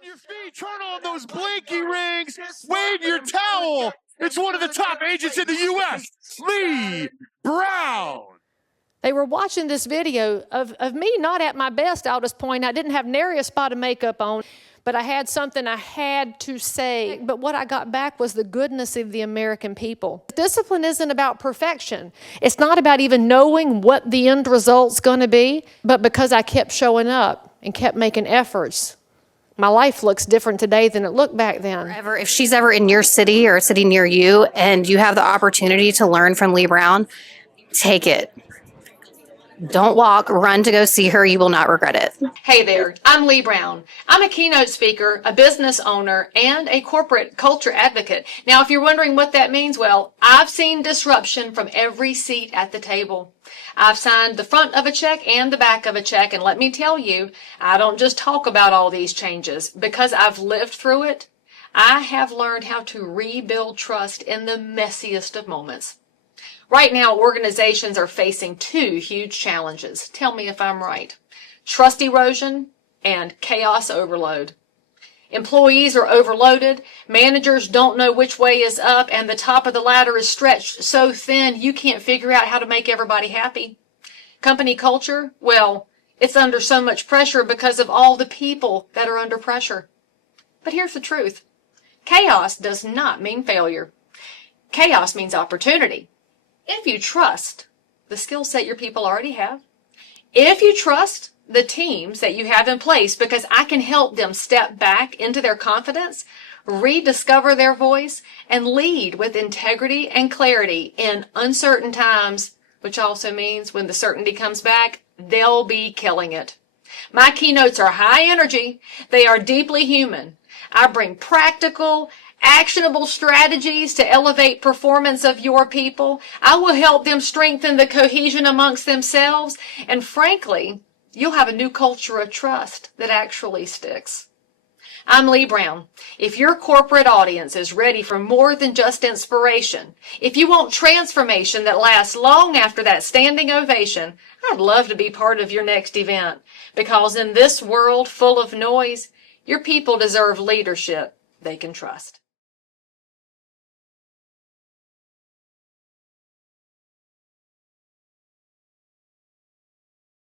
on your feet, turn on those blinky rings, wave your towel. It's one of the top agents in the U.S., Leigh Brown. They were watching this video of me not at my best, I'll just point out. I didn't have nary a spot of makeup on, but I had something I had to say. But what I got back was the goodness of the American people. Discipline isn't about perfection. It's not about even knowing what the end result's going to be, but because I kept showing up and kept making efforts, my life looks different today than it looked back then. If she's ever in your city or a city near you and you have the opportunity to learn from Leigh Brown, take it. Don't walk, run to go see her. You will not regret it. Hey there, I'm Leigh Brown. I'm a keynote speaker, a business owner, and a corporate culture advocate. Now, if you're wondering what that means, well, I've seen disruption from every seat at the table. I've signed the front of a check and the back of a check, and let me tell you, I don't just talk about all these changes. Because I've lived through it, I have learned how to rebuild trust in the messiest of moments. Right now, organizations are facing two huge challenges. Tell me if I'm right. Trust erosion and chaos overload. Employees are overloaded, managers don't know which way is up, and the top of the ladder is stretched so thin you can't figure out how to make everybody happy. Company culture, well, it's under so much pressure because of all the people that are under pressure. But here's the truth. Chaos does not mean failure. Chaos means opportunity. If you trust the skill set your people already have, if you trust the teams that you have in place, because I can help them step back into their confidence, rediscover their voice, and lead with integrity and clarity in uncertain times, which also means when the certainty comes back, they'll be killing it. My keynotes are high energy. They are deeply human. I bring practical, actionable strategies to elevate performance of your people. I will help them strengthen the cohesion amongst themselves. And frankly, you'll have a new culture of trust that actually sticks. I'm Leigh Brown. If your corporate audience is ready for more than just inspiration, if you want transformation that lasts long after that standing ovation, I'd love to be part of your next event. Because in this world full of noise, your people deserve leadership they can trust.